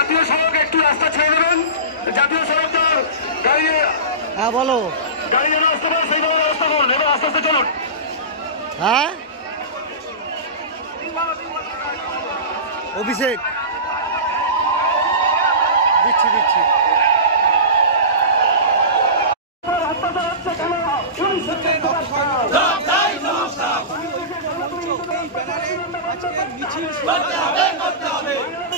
জাতীয় সড়ক একটু রাস্তা ছেড়ে দেবেন। জাতীয় সড়কটা গাড়ি, হ্যাঁ বলো, গাড়ি যেন আসতে পারে সেইভাবে ব্যবস্থা করুন। এবার আস্তে আস্তে চলুন। হ্যাঁ অভিষেক দিচ্ছি দিচ্ছি। করতে হবে।